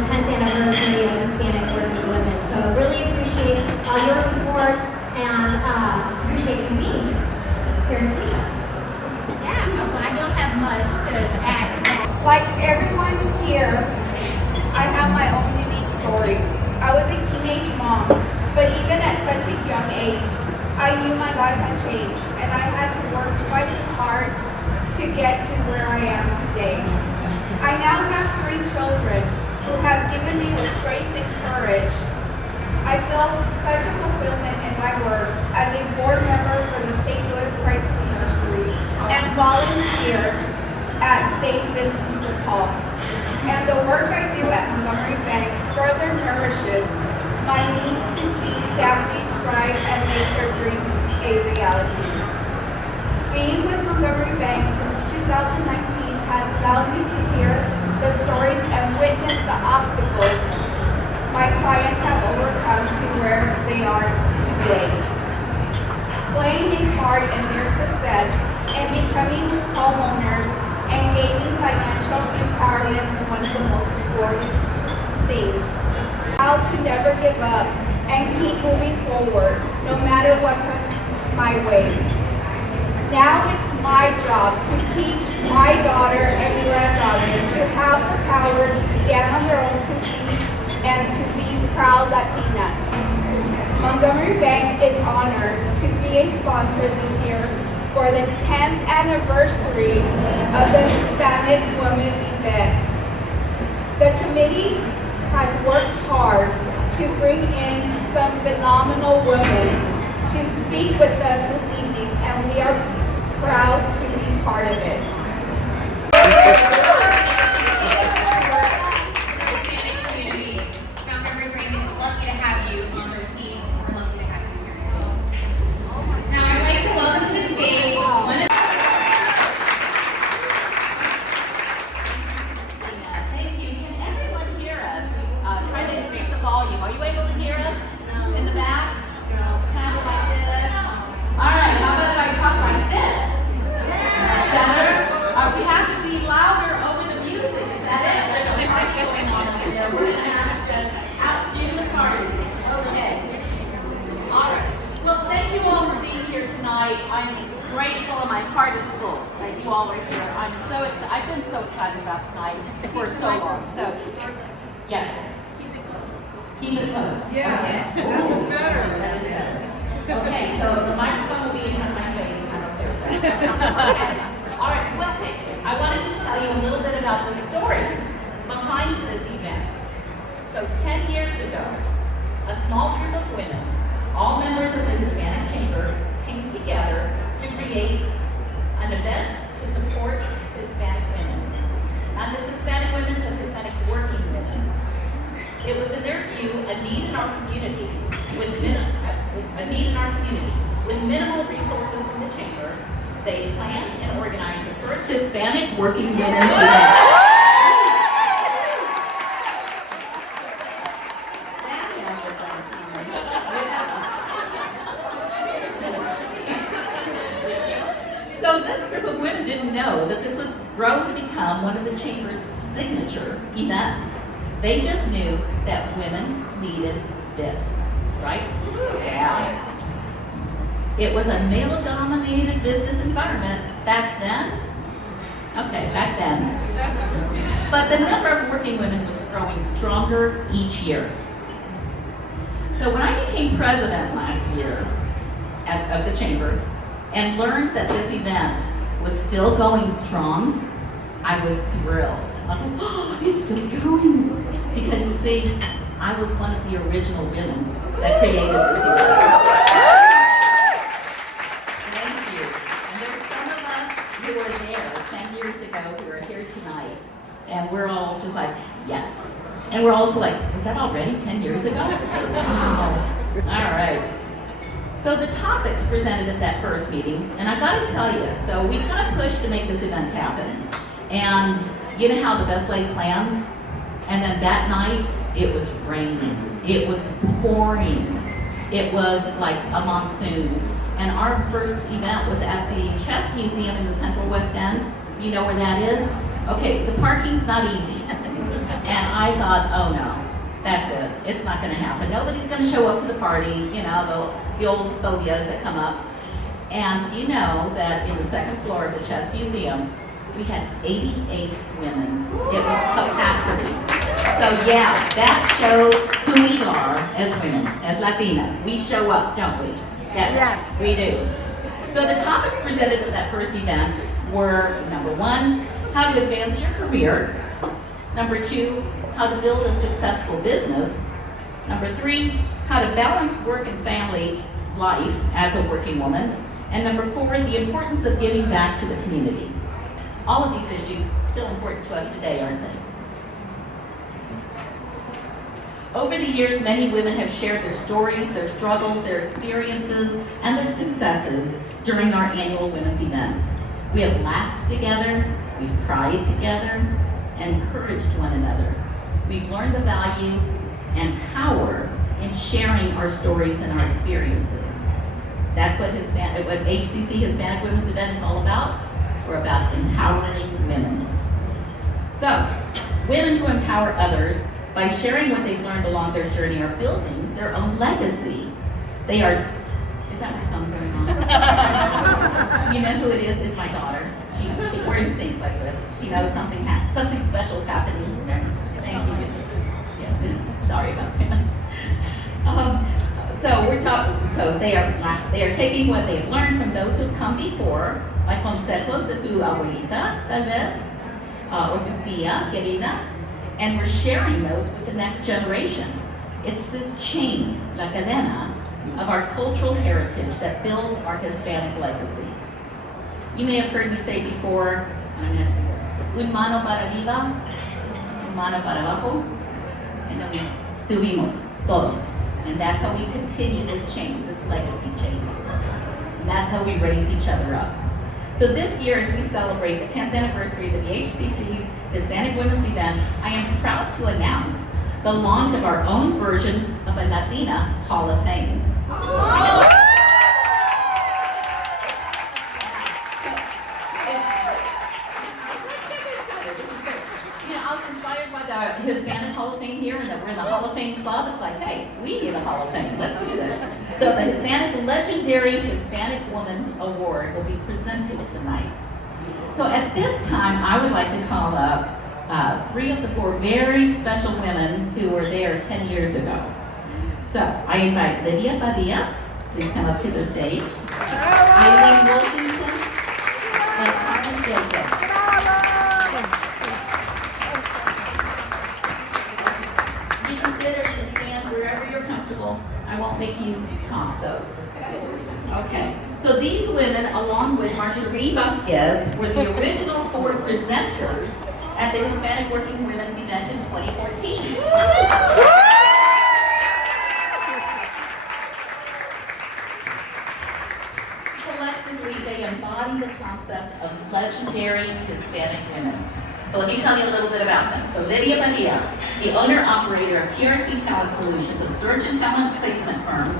the 10th anniversary of Hispanic working women. So really appreciate all your support and appreciate you being here. Here's Keisha. Yeah, well, I don't have much to add to that. Like everyone here, I have my own unique stories. I was a teenage mom, but even at such a young age, I knew my life had changed, and I had to work twice as hard to get to where I am today. I now have 3 children who have given me the strength and courage. I feel such a fulfillment in my work as a board member for the St. Louis Crisis Nursery and volunteer at St. Vincent de Paul. And the work I do at Montgomery Bank further nourishes my needs to see families thrive and make their dreams a reality. Being with Montgomery Bank since 2019 has allowed me to hear the stories and witness the obstacles my clients have overcome to where they are today. Playing a part in their success and becoming homeowners and gaining financial empowerment is one of the most important things. How to never give up and keep moving forward, no matter what comes my way. Now it's my job to teach my daughter and granddaughters to have the power to stand on their own 2 feet and to be proud Latinas. Montgomery Bank is honored to be a sponsor this year for the 10th anniversary of the Hispanic Women event. The committee has worked hard to bring in some phenomenal women to speak with us this evening, and we are proud to be part of it. Hispanic community, Montgomery Bank is lucky to have you on their team. We're lucky to have you here. Now I'd like to welcome to the stage one of Thank you. Can everyone hear us? Try to increase the volume. Are you able to hear us in the back? Kind of like this. All right. How about if I talk like this? Better? We have to be louder over the music. Is that it? There's a party going on over there. We're going to have to outdo the party. Okay. All right. Well, thank you all for being here tonight. I'm grateful and my heart is full that you all are here. I'm so excited. I've been so excited about tonight for so long. So, yes. Keep it close. Yes, that's better. That is better. Okay, so the microphone will be in front of my face. I don't care. Okay. All right. Well, hey, I wanted to tell you a little bit about the story behind this event. So 10 years ago, a small group of women, all members of the Hispanic Chamber, came together to create an event to support Hispanic women. Not just Hispanic women, but Hispanic working women. It was in their view a need in our community with minimal resources from the chamber. They planned and organized the first Hispanic working women's event. So this group of women didn't know that this would grow to become one of the chamber's signature events. They just knew that women needed this, right? Yeah. It was a male-dominated business environment back then. Okay, back then. But the number of working women was growing stronger each year. So when I became president last year of the chamber and learned that this event was still going strong, I was thrilled. I was like, oh, it's still going. Because you see, I was one of the original women that created this event. Thank you. And there's some of us who were there 10 years ago who are here tonight. And we're all just like, yes. And we're also like, was that already 10 years ago? Wow. All right. So the topics presented at that first meeting, and I gotta tell you, so we kind of pushed to make this event happen. And you know how the best laid plans? And then that night, it was raining. It was pouring. It was like a monsoon. And our first event was at the Chess Museum in the Central West End. You know where that is? Okay, the parking's not easy. And I thought, oh no, that's it. It's not going to happen. Nobody's going to show up to the party, you know, the old phobias that come up. And you know that in the second floor of the Chess Museum, we had 88 women. It was capacity. So yeah, that shows who we are as women, as Latinas. We show up, don't we? Yes, we do. So the topics presented at that first event were, number one, how to advance your career. Number two, how to build a successful business. Number three, how to balance work and family life as a working woman. And number four, the importance of giving back to the community. All of these issues still important to us today, aren't they? Over the years, many women have shared their stories, their struggles, their experiences, and their successes during our annual women's events. We have laughed together, we've cried together, and encouraged one another. We've learned the value and power in sharing our stories and our experiences. That's what HCC Hispanic Women's Event is all about. We're about empowering women. So, women who empower others by sharing what they've learned along their journey are building their own legacy. They are, is that my phone going on? You know who it is? It's my daughter. We're in sync like this. She knows something special is happening. Thank you. Yeah, sorry about that. So they are taking what they've learned from those who've come before, like consejos de su abuelita, tal vez, or tu tía querida, and we're sharing those with the next generation. It's this chain, la cadena, of our cultural heritage that builds our Hispanic legacy. You may have heard me say before, and I'm going to have to do this, un mano para arriba, un mano para abajo, and then we subimos, todos. And that's how we continue this chain, this legacy chain. And that's how we raise each other up. So this year, as we celebrate the 10th anniversary of the HCC's Hispanic Women's Event, I am proud to announce the launch of our own version of a Latina Hall of Fame. I was inspired by the Hispanic Hall of Fame here, and that we're in the Hall of Fame Club. It's like, hey, we need a Hall of Fame. Let's do this. So the Hispanic Legendary Hispanic Woman Award will be presented tonight. So at this time, I would like to call up 3 of the 4 very special women who were there 10 years ago. So I invite Lydia Padilla, please come up to the stage. Eileen Wilkinson and Thomas Jacob. Be considered to stand wherever you're comfortable. I won't make you talk though. Okay. So these women, along with Marjorie Vasquez, were the original 4 presenters at the Hispanic Working Women's Event in 2014. Collectively, they embody the concept of legendary Hispanic women. So let me tell you a little bit about them. So Lydia Padilla, the owner-operator of TRC Talent Solutions, a search and talent placement firm,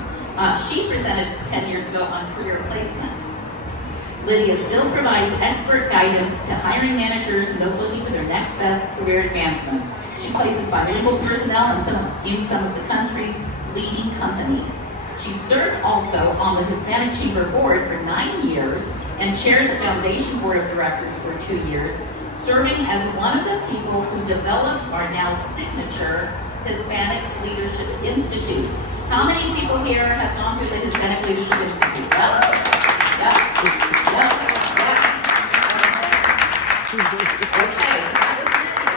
she presented 10 years ago on career placement. Lydia still provides expert guidance to hiring managers and those looking for their next best career advancement. She places bilingual personnel in some of the country's leading companies. She served also on the Hispanic Chamber board for 9 years and chaired the foundation board of directors for 2 years, serving as one of the people who developed our now signature Hispanic Leadership Institute. How many people here have gone through the Hispanic Leadership Institute? Yep. Okay,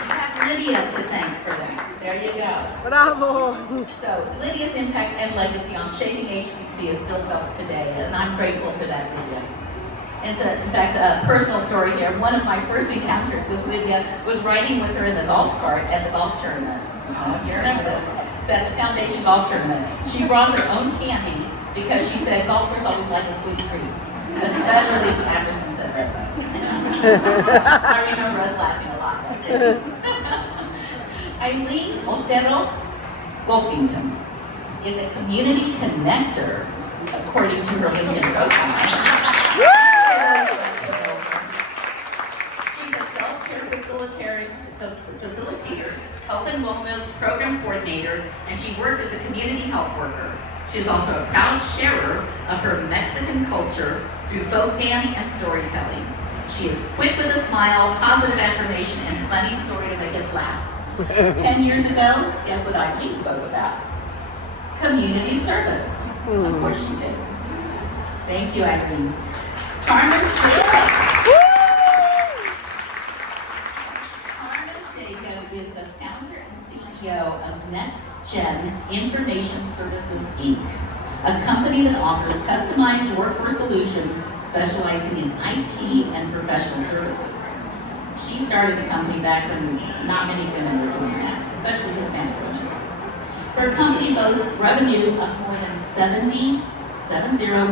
you have Lydia to thank for that. There you go. Bravo! So Lydia's impact and legacy on shaping HCC is still felt today, and I'm grateful for that, Lydia. It's in fact a personal story here. One of my first encounters with Lydia was riding with her in the golf cart at the golf tournament. I don't know if you remember this. It's at the Foundation Golf Tournament. She brought her own candy because she said golfers always like a sweet treat, especially after some cervezas. I remember us laughing a lot that day. Eileen Otero Golfington is a community connector, according to her LinkedIn profile. She's a self-care facilitator facilitator, health and wellness program coordinator, and she worked as a community health worker. She is also a proud sharer of her Mexican culture through folk dance and storytelling. She is quick with a smile, positive affirmation, and a funny story to make us laugh. 10 years ago, guess what Eileen spoke about? Community service. Of course she did. Thank you, Eileen. Carmen Jacob is the founder and CEO of Next Gen Information Services, Inc., a company that offers customized workforce solutions specializing in IT and professional services. She started the company back when not many women were doing that, especially Hispanic women. Her company boasts revenue of more than $70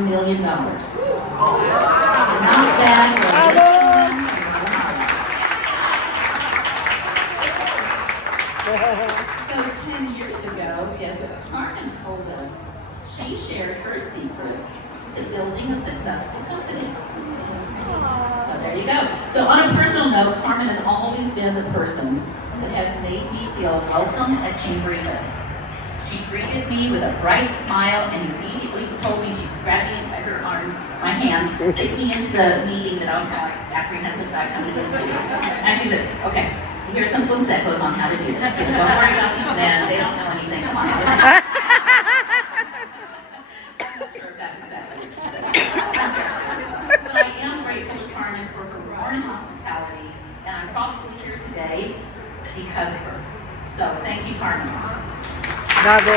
million. Not bad. So 10 years ago, guess what Carmen told us? She shared her secrets to building a successful company. So there you go. So on a personal note, Carmen has always been the person that has made me feel welcome at chamber events. She greeted me with a bright smile and immediately told me, she grabbed me by her arm, my hand, took me into the meeting that I was kind of apprehensive about coming into. And she said, okay, here's some consejos on how to do this. Don't worry about these men, they don't know anything. Come on. I'm not sure if that's exactly what she said. But I am grateful to Carmen for her warm hospitality, and I'm probably here today because of her. So thank you, Carmen. Bravo.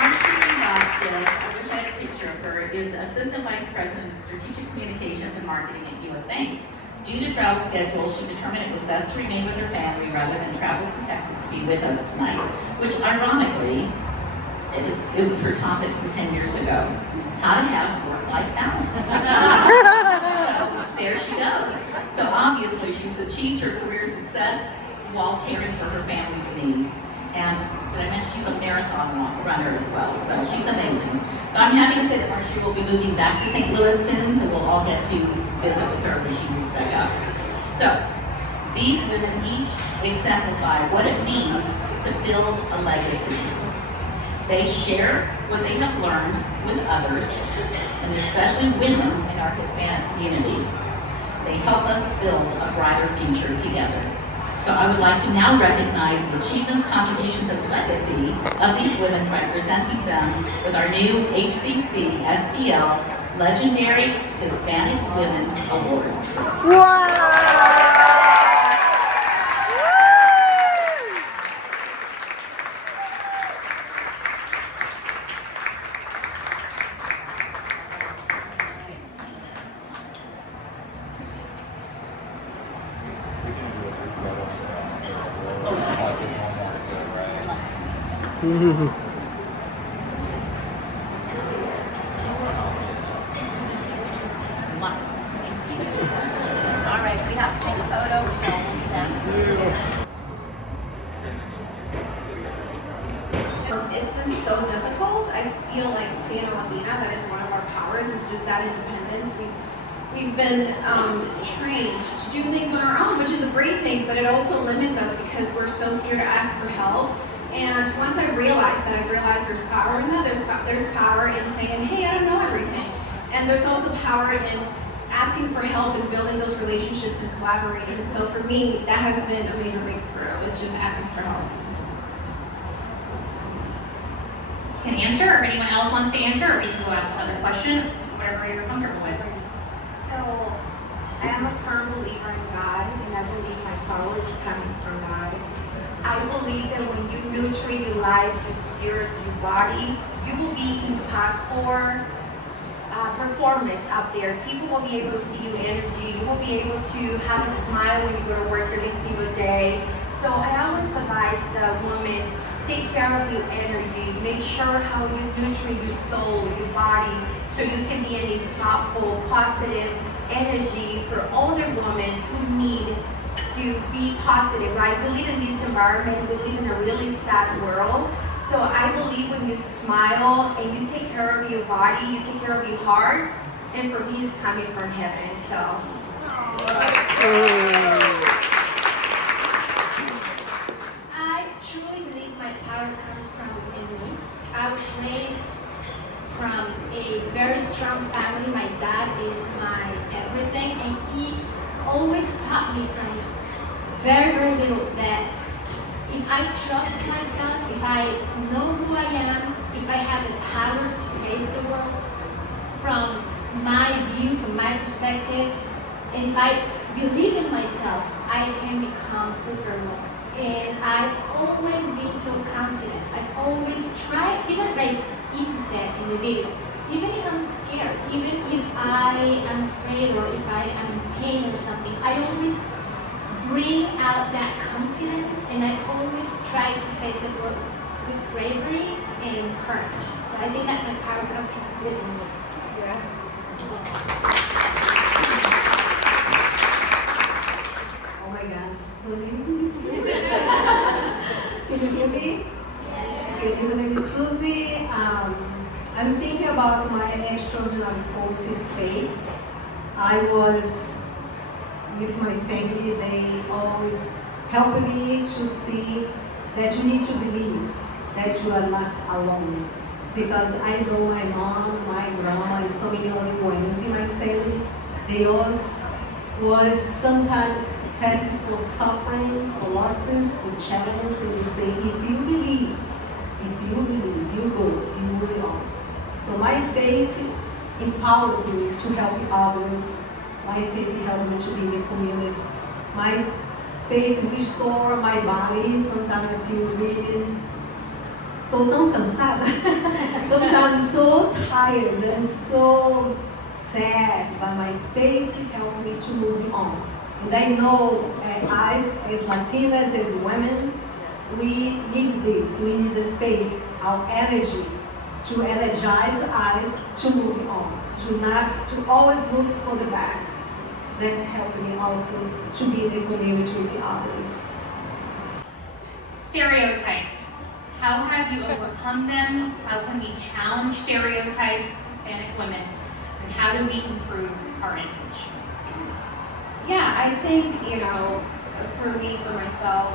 Marjorie Vasquez, I wish I had a picture of her, is Assistant Vice President of Strategic Communications and Marketing at U.S. Bank. Due to travel schedule, she determined it was best to remain with her family rather than travel from Texas to be with us tonight, which ironically, it was her topic from 10 years ago, how to have work-life balance. So there she goes. So obviously she's achieved her career success while caring for her family's needs. And did I mention she's a marathon runner as well, so she's amazing. So I'm happy to say that Marjorie will be moving back to St. Louis soon, so we'll all get to visit with her when she moves back up. So these women each exemplify what it means to build a legacy. They share what they have learned with others, and especially women in our Hispanic community. They help us build a brighter future together. So I would like to now recognize the achievements, contributions, and legacy of these women by presenting them with our new HCCSTL Legendary Hispanic Women Award. Wow! All right, we have to take a photo, so we'll do that. It's been so difficult. I feel like being a Latina, that is one of our powers, is just that independence. We've been trained to do things on our own, which is a great thing, but it also limits us because we're so scared to ask for help. And once I realized that, I realized there's power in that. There's power in saying, hey, I don't know everything. And there's also power in asking for help and building those relationships and collaborating. So for me, that has been a major breakthrough. It's just asking for help. Can answer, or if anyone else wants to answer, or we can go ask another question, whatever you're comfortable with. So, I am a firm believer in God, and I believe my power is coming from God. I believe that when you nurture your life, your spirit, your body, you will be in the path for performance out there. People will be able to see your energy. You will be able to have a smile when you go to work every single day. So I always advise the women, take care of your energy. Make sure how you nurture your soul, your body, so you can be an impactful, positive energy for all the women who need to be positive, right? We live in this environment, we live in a really sad world. So I believe when you smile and you take care of your body, you take care of your heart, and for me it's coming from heaven, so. I truly believe my power comes from within me. I was raised from a very strong family. My dad is my everything, and he always taught me from very, very little that if I trust myself, if I know who I am, if I have the power to face the world from my view, from my perspective, and if I believe in myself, I can become superwoman. And I've always been so confident. I've always tried, even like Izzy said in the video, even if I'm scared, even if I am afraid or if I am in pain or something, I always bring out that confidence, and I always try to face the world with bravery and courage. So I think that my power comes from within me. Yes. Oh my gosh, so amazing. Can you hear me? Yes. Okay, my name is Susie. I'm thinking about my extraordinary forces faith. I was with my family, they always help me to see that you need to believe that you are not alone. Because I know my mom, my grandma, and so many other women in my family, they always was sometimes passing for suffering, for losses, for challenges, and they say, if you believe, you go, you move on. So my faith empowers me to help others. My faith helps me to be in the community. My faith restores my body. Sometimes I feel really, estou tão cansada. Sometimes so tired and so sad, but my faith helps me to move on. And I know as Latinas, as women, we need this. We need the faith, our energy to energize us to move on, to always look for the best. That's helping me also to be in the community with others. Stereotypes. How have you overcome them? How can we challenge stereotypes, Hispanic women? And how do we improve our image? Yeah, I think, for me, for myself,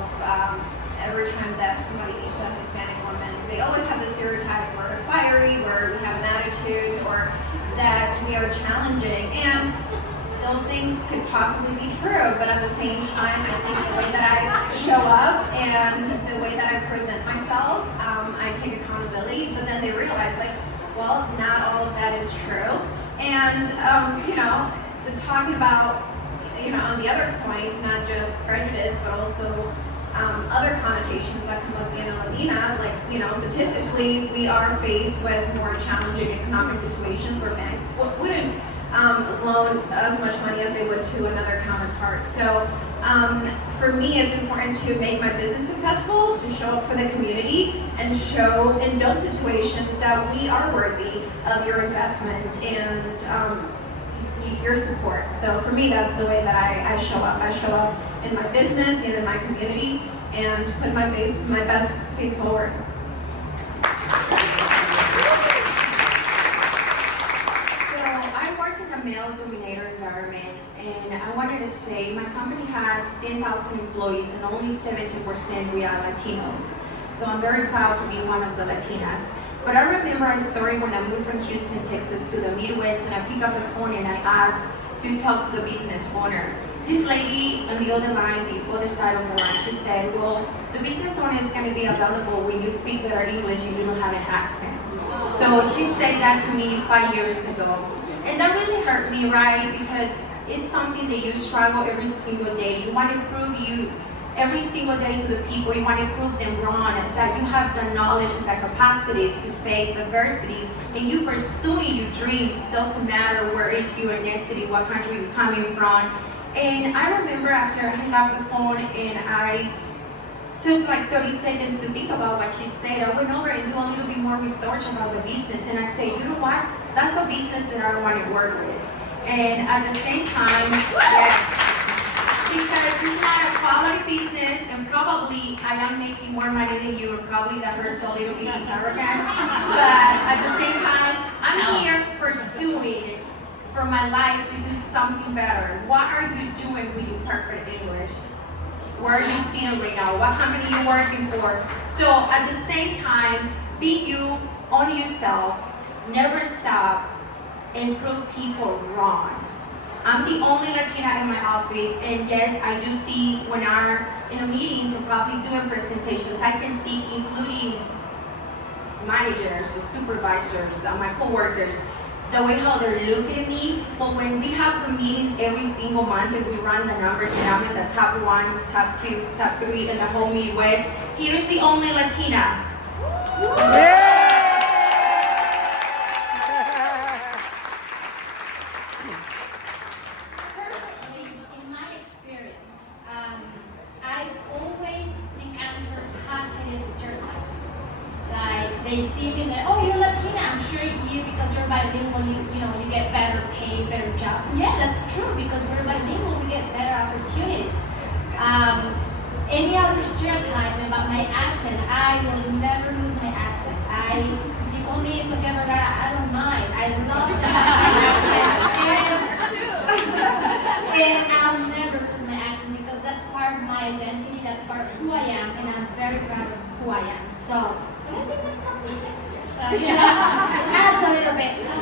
every time that somebody meets a Hispanic woman, they always have the stereotype we're fiery, where we have an attitude, or that we are challenging. And those things could possibly be true, but at the same time, I think the way that I show up and the way that I present myself, I take accountability, but then they realize, well, not all of that is true. And, talking about, on the other point, not just prejudice, but also other connotations that come with being a Latina, statistically, we are faced with more challenging economic situations where banks wouldn't loan as much money as they would to another counterpart. So for me, it's important to make my business successful, to show up for the community, and show in those situations that we are worthy of your investment and your support. So for me, that's the way that I show up. I show up in my business and in my community and put my best face forward. Male-dominated environment, and I wanted to say my company has 10,000 employees and only 17% we are Latinos. So I'm very proud to be one of the Latinas. But I remember a story when I moved from Houston, Texas to the Midwest, and I picked up the phone and I asked to talk to the business owner. This lady on the other line, the other side of the line, she said, well, the business owner is going to be available when you speak better English and you don't have an accent. So she said that to me 5 years ago. And that really hurt me, right? Because it's something that you struggle every single day. You want to prove you every single day to the people. You want to prove them wrong, that you have the knowledge and the capacity to face adversities, and you pursuing your dreams. Doesn't matter where is your ethnicity, what country you're coming from. And I remember after I hung up the phone and I took 30 seconds to think about what she said. I went over and do a little bit more research about the business, and I said, you know what? That's a business that I want to work with. And at the same time, yes, because it's not a quality business, and probably I am making more money than you, and probably that hurts a little bit arrogant. But at the same time, I'm here pursuing for my life to do something better. What are you doing with your perfect English? Where are you seeing right now? What company are you working for? So at the same time, be you, own yourself, never stop, and prove people wrong. I'm the only Latina in my office, and yes, I do see when our meetings or probably doing presentations, I can see including managers, the supervisors, my coworkers, the way how they're looking at me. But when we have the meetings every single month and we run the numbers and I'm in the top 1, top 2, top 3 in the whole Midwest, here's the only Latina. Personally, in my experience, I've always encountered positive stereotypes. Like they see me there, oh, you're Latina, I'm sure you, because you're bilingual, you get better pay, better jobs. And yeah, that's true, because we're bilingual, we get better opportunities. Any other stereotype about my accent, I will never lose my accent. If you call me Sofia Vergara, I don't mind. I love to have my accent. And I'll never lose my accent because that's part of my identity, that's part of who I am, and I'm very proud of who I am. So, and I think that's something fancier. So, adds a little bit. So,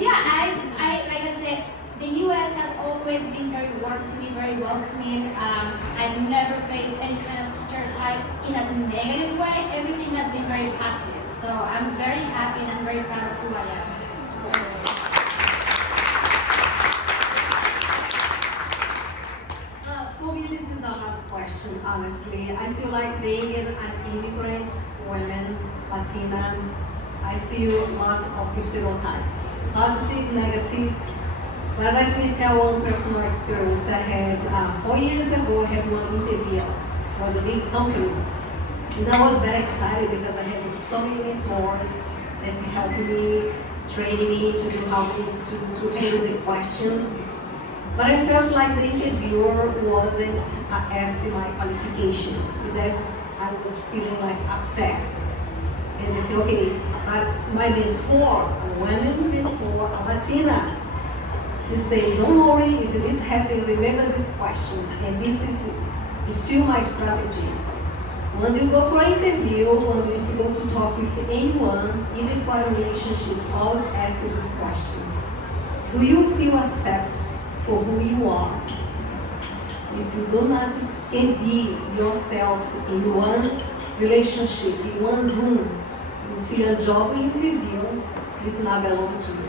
yeah, I like I said, the U.S. has always been very warm to me, very welcoming. I've never faced any kind of stereotype in a negative way. Everything has been very positive. So I'm very happy and I'm very proud of who I am. For me, this is a hard question, honestly. I feel like being an immigrant woman, Latina, I feel lots of stereotypes, positive, negative. But let me tell one personal experience I had 4 years ago. I had one interview. It was a big company. And I was very excited because I had so many mentors that helped me, training me to do how to handle the questions. But I felt like the interviewer wasn't after my qualifications. I was feeling like upset. And they said, okay, but my mentor, a woman mentor, a Latina, she said, don't worry, if this happens, remember this question, and this is still my strategy. When you go for an interview, when you go to talk with anyone, even for a relationship, always ask this question. Do you feel accepted for who you are? If you do not can be yourself in one relationship, in one room, you feel a job interview, it's not belong to you.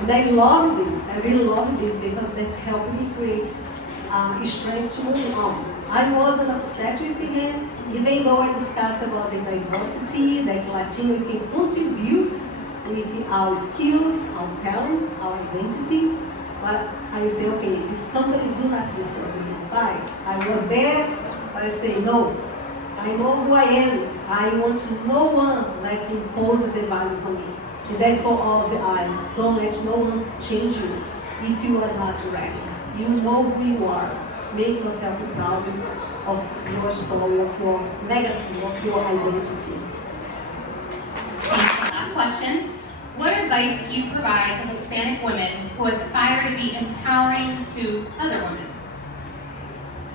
And I love this, I really love this because that's helped me create strength to move on. I wasn't upset with him, even though I discussed about the diversity that Latino can contribute with our skills, our talents, our identity. But I say, okay, this company do not deserve me. Bye. I was there, but I say, no. I know who I am. I want no one that impose the values on me. And that's for all the eyes. Don't let no one change you if you are not ready. You know who you are. Make yourself proud of your story, of your legacy, of your identity. Last question. What advice do you provide to Hispanic women who aspire to be empowering to other women?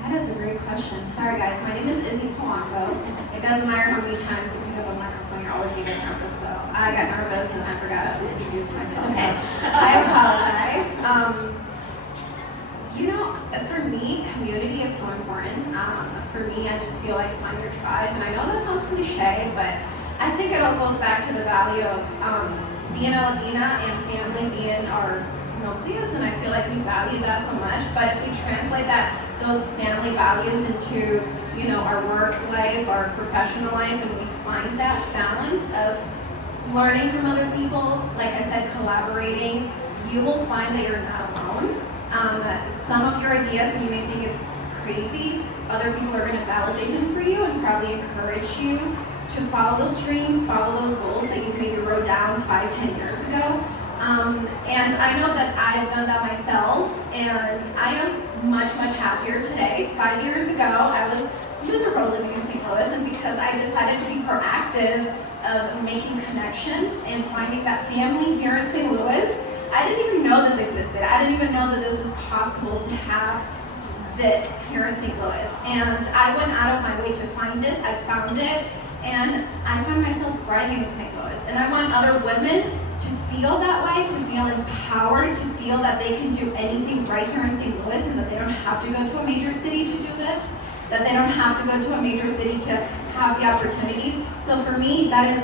That is a great question. Sorry guys, my name is Izzy Polanco. It doesn't matter how many times you pick up a microphone, you're always gonna get nervous. So I got nervous and I forgot to introduce myself. Okay. So I apologize. For me, community is so important. For me, I just feel like find your tribe. And I know that sounds cliche, but I think it all goes back to the value of being a Latina and family being our nucleus, and I feel like we value that so much. But if we translate those family values into, our work life, our professional life, and we find that balance of learning from other people, like I said, collaborating, you will find that you're not alone. Some of your ideas, and you may think it's crazy, other people are going to validate them for you and probably encourage you to follow those dreams, follow those goals that you maybe wrote down 5-10 years ago. And I know that I've done that myself, and I am much, much happier today. 5 years ago, I was miserable living in St. Louis, and because I decided to be proactive of making connections and finding that family here in St. Louis, I didn't even know this existed. I didn't even know that this was possible to have this here in St. Louis. And I went out of my way to find this. I found it, and I found myself thriving in St. Louis. And I want other women to feel that way, to feel empowered, to feel that they can do anything right here in St. Louis, and that they don't have to go to a major city to do this, that they don't have to go to a major city to have the opportunities. So for me, that is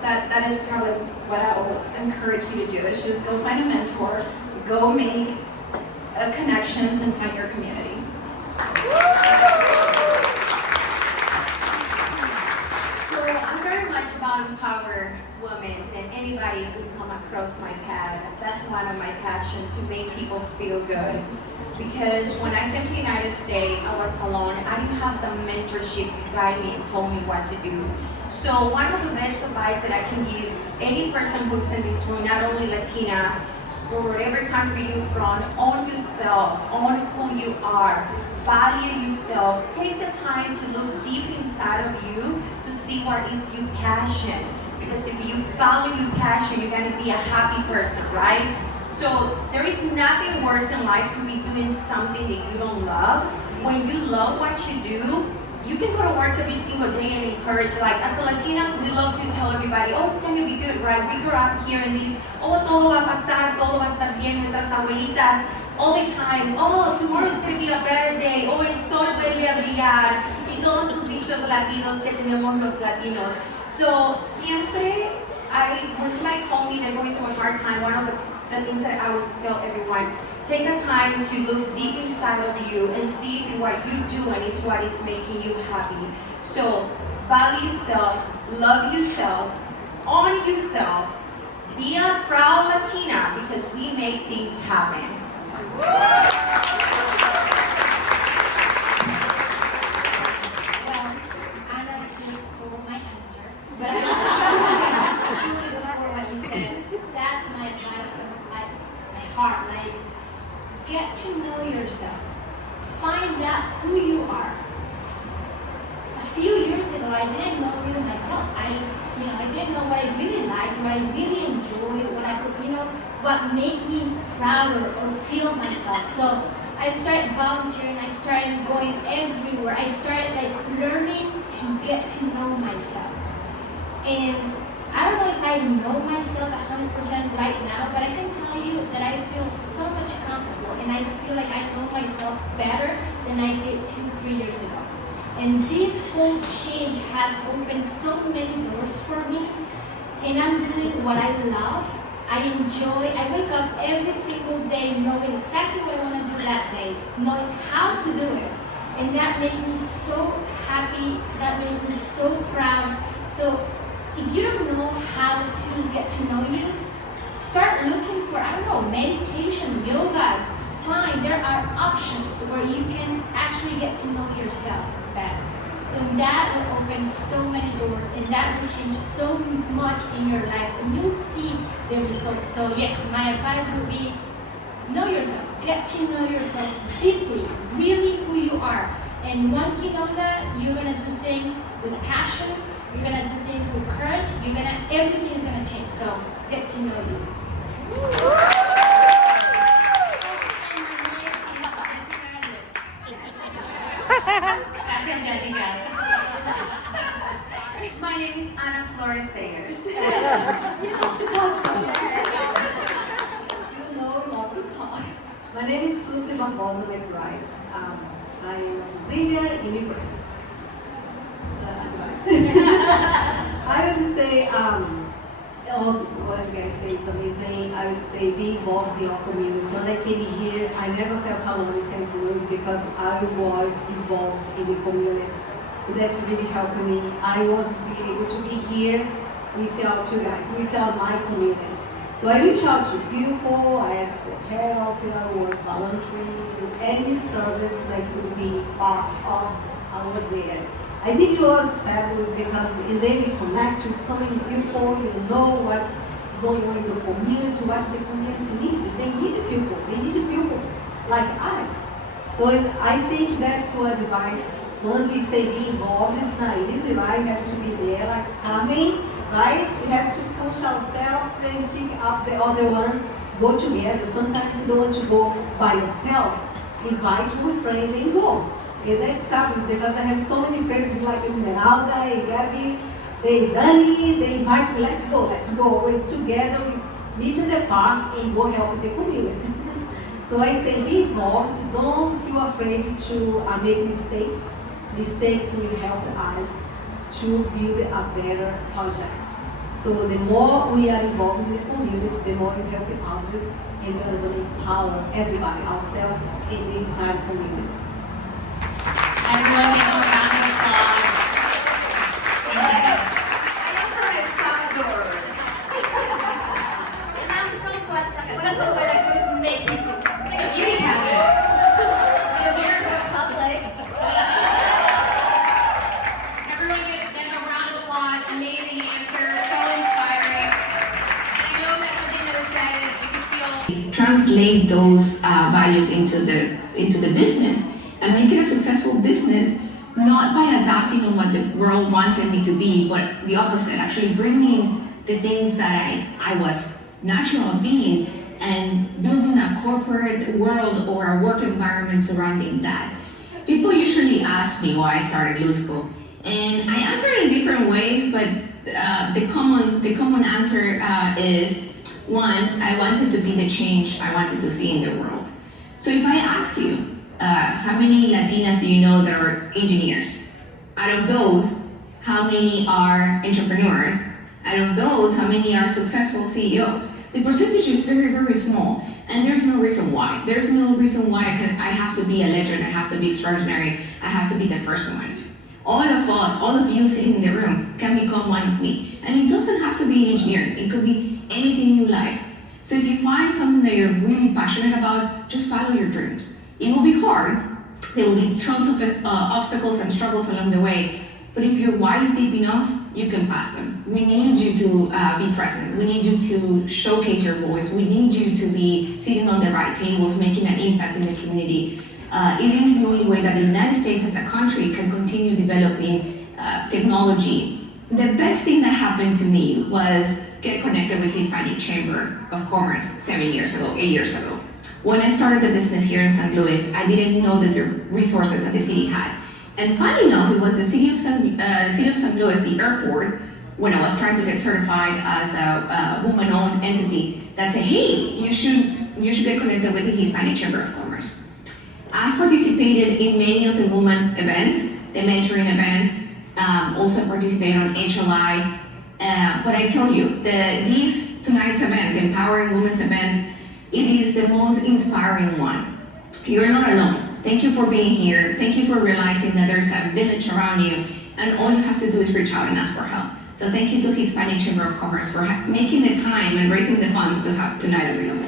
that is probably what I will encourage you to do, is just go find a mentor, go make connections, and find your community. So I'm very much about empower women, and anybody who come across my path. That's one of my passions, to make people feel good. Because when I came to the United States, I was alone. I didn't have the mentorship to guide me and told me what to do. So one of the best advice that I can give any person who's in this room, not only Latina, or whatever country you're from, own yourself, own who you are, value yourself. Take the time to look deep inside of you to see what is your passion. Because if you value your passion, you're gonna be a happy person, right? So there is nothing worse in life to be doing something that you don't love. When you love what you do, you can go to work every single day and encourage. Like, as a Latinas, we love to tell everybody, oh, it's gonna be good, right? We grew up here in these, oh, todo va a pasar, todo va a estar bien, nuestras abuelitas, all the time, oh, tomorrow is gonna be a better day, oh, el sol vuelve a brillar, y todos esos dichos latinos que tenemos los latinos. So, siempre, when somebody told me they're going through a hard time, one of the things that I always tell everyone, take the time to look deep inside of you and see if what you doing is what is making you happy. So value yourself, love yourself, own yourself, be a proud Latina, because we make things happen. Well, Anna just stole my answer, but I truly support what you said. That's my advice from my heart. Like, get to know yourself. Find out who you are. A few years ago, I didn't know really myself. I didn't know what I really liked, what I really enjoyed, what made me prouder or feel myself. So I started volunteering. I started going everywhere. I started learning to get to know myself. And I don't know if I know myself 100% right now, but I can tell you that I feel so much comfortable, and I feel like I know myself better than I did 2-3 years ago. And this whole change has opened so many doors for me, and I'm doing what I love. I enjoy. I wake up every single day knowing exactly what I want to do that day, knowing how to do it. And that makes me so happy. That makes me so proud. So if you don't know how to get to know you, start looking for, meditation, yoga. Fine, there are options where you can actually get to know yourself better. And that will open so many doors, and that will change so much in your life, and you'll see the results. So yes, my advice would be, know yourself. Get to know yourself deeply, really who you are. And once you know that, you're gonna do things with passion. You're gonna do things with courage. Everything is gonna change. So get to know you. My name is Ana Flores Sayers. You love to talk so much. You know, we love to talk. My name is Suzy Barbosa McBride. I am a Brazilian immigrant. I would just say, all what you guys say is amazing. I would say be involved in our community. When I came here, I never felt alone in St. Louis because I was involved in the community. That's really helping me. I was being able to be here without you guys, without my community. So I reached out to people, I asked for help, I was volunteering, any services I could be part of, I was there. I think it was fabulous because then you connect with so many people, you know what's going on in the community, what the community needs. They need people like us. So I think that's what advice when we say be involved, it's not easy, right? You have to be there, like coming, right? We have to push ourselves and pick up the other one, go together. Sometimes you don't want to go by yourself, invite your friend and go. And that's fabulous because I have so many friends like Esmeralda and Gabby, they invite me, let's go. We're together, we meet in the park and go help the community. So I say be involved, don't feel afraid to make mistakes. Mistakes will help us to build a better project. So the more we are involved in the community, the more we help others, and we are going to empower everybody, ourselves, and the entire community. Everyone give a round of applause. I am from El Salvador. And I'm from Coatzacoalcos, Veracruz, Mexico. The beauty pageant. The American Republic. Everyone give them a round of applause. Amazing answer. So inspiring. And I know that something that was said is you can feel translate those values into the business and make it a successful business, not by adapting on what the world wanted me to be, but the opposite, actually bringing the things that I was natural being and building a corporate world or a work environment surrounding that. People usually ask me why I started Luzco, and I answer in different ways, but the common answer is, one, I wanted to be the change I wanted to see in the world. So if I ask you, how many Latinas do you know that are engineers? Out of those, how many are entrepreneurs? Out of those, how many are successful CEOs? The percentage is very, very small, and there's no reason why. There's no reason why I have to be a legend, I have to be extraordinary, I have to be the first one. All of us, all of you sitting in the room can become one of me. And it doesn't have to be engineering, it could be anything you like. So if you find something that you're really passionate about, just follow your dreams. It will be hard, there will be tons of obstacles and struggles along the way, but if your why is deep enough, you can pass them. We need you to be present, we need you to showcase your voice, we need you to be sitting on the right tables, making an impact in the community. It is the only way that the United States as a country can continue developing technology. The best thing that happened to me was get connected with Hispanic Chamber of Commerce 8 years ago. When I started the business here in St. Louis, I didn't know that the resources that the city had. And funny enough, it was the city of St. Louis, the airport, when I was trying to get certified as a woman-owned entity, that said, hey, you should get connected with the Hispanic Chamber of Commerce. I participated in many of the women events, the mentoring event, also participated on HLI. But I tell you, tonight's event, the Empowering Women's event, it is the most inspiring one. You're not alone. Thank you for being here. Thank you for realizing that there's a village around you, and all you have to do is reach out and ask for help. So thank you to Hispanic Chamber of Commerce for making the time and raising the funds to have tonight available.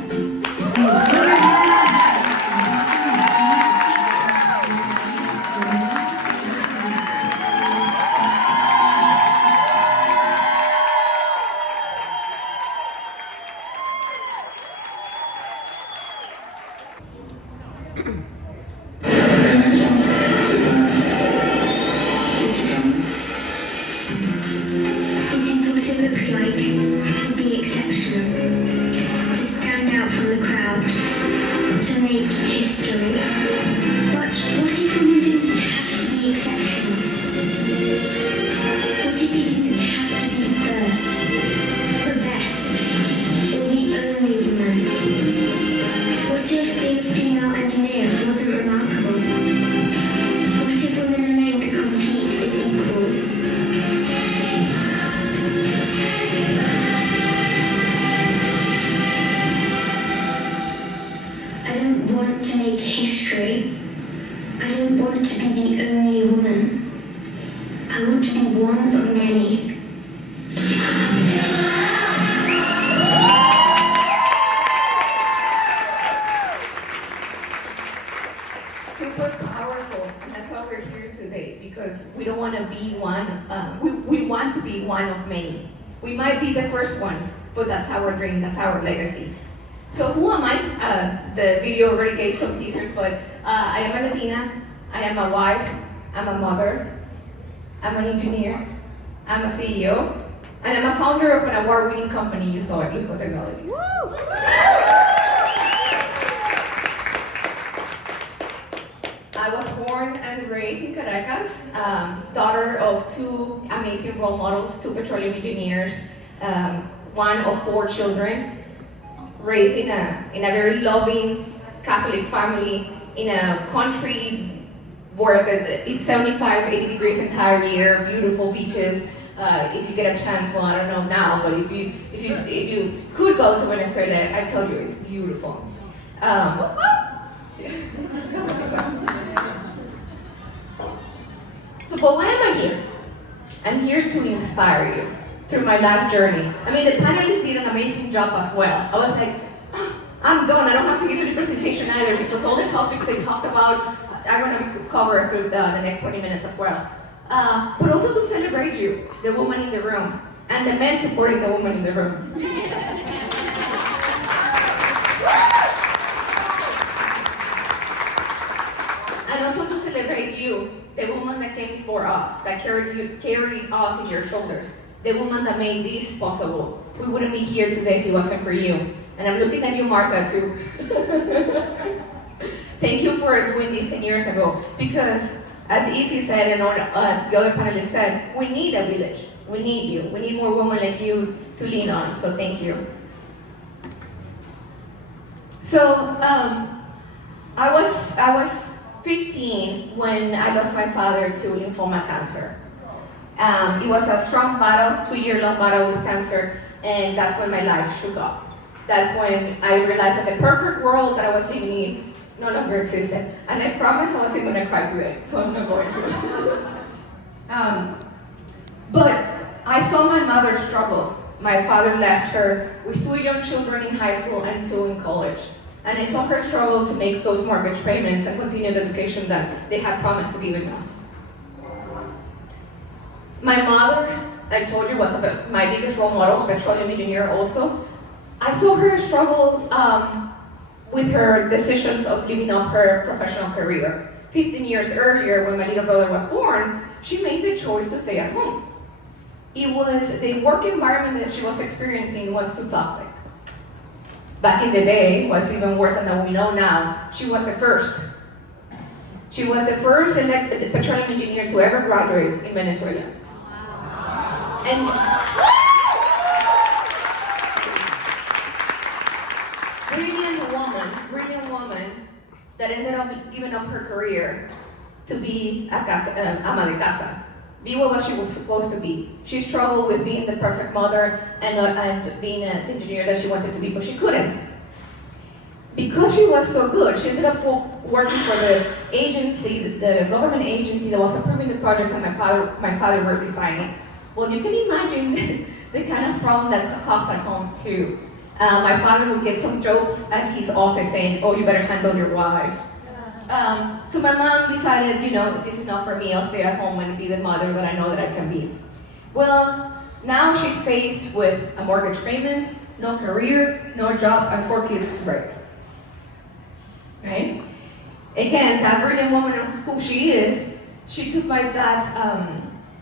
We might be the first one, but that's our dream, that's our legacy. So who am I? The video already gave some teasers, but I am a Latina, I am a wife, I'm a mother, I'm an engineer, I'm a CEO, and I'm a founder of an award-winning company you saw at Lusco Technologies. I was born and raised in Caracas, daughter of two amazing role models, two petroleum engineers, one of 4 children, raised in a very loving Catholic family in a country where it's 75, 80 degrees entire year, beautiful beaches. If you get a chance, well, I don't know now, but if you could go to Venezuela, I tell you, it's beautiful. So, but why am I here? I'm here to inspire you through my life journey. I mean, the panelists did an amazing job as well. I was like, I'm done. I don't have to give you the presentation either because all the topics they talked about are going to be covered through the next 20 minutes as well. But also to celebrate you, the woman in the room, and the men supporting the woman in the room. And also to celebrate you, the woman that came before us, that carried us in your shoulders, the woman that made this possible. We wouldn't be here today if it wasn't for you. And I'm looking at you, Martha, too. Thank you for doing this 10 years ago, because as Izzy said and the other panelists said, we need a village. We need you. We need more women like you to lean on, so thank you. So, I was 15 when I lost my father to lymphoma cancer. It was a strong battle, 2-year long battle with cancer, and that's when my life shook up. That's when I realized that the perfect world that I was living in no longer existed. And I promise I wasn't gonna cry today, so I'm not going to. But I saw my mother struggle. My father left her with 2 young children in high school and 2 in college. And I saw her struggle to make those mortgage payments and continue the education that they had promised to give us. My mother, I told you, was my biggest role model, a petroleum engineer also. I saw her struggle with her decisions of giving up her professional career. 15 years earlier, when my little brother was born, she made the choice to stay at home. It was the work environment that she was experiencing was too toxic. Back in the day, it was even worse than we know now. She was the first. She was the first elected petroleum engineer to ever graduate in Venezuela. And brilliant woman that ended up giving up her career to be ama de casa, be what she was supposed to be. She struggled with being the perfect mother and being an engineer that she wanted to be, but she couldn't. Because she was so good, she ended up working for the agency, the government agency that was approving the projects that my father were designing. Well, you can imagine the kind of problem that caused at home too. My father would get some jokes at his office saying, "Oh, you better handle your wife." So my mom decided, this is not for me, I'll stay at home and be the mother that I know that I can be. Well, now she's faced with a mortgage payment, no career, no job, and 4 kids to raise. Right? Again, that brilliant woman who she is, she took my dad's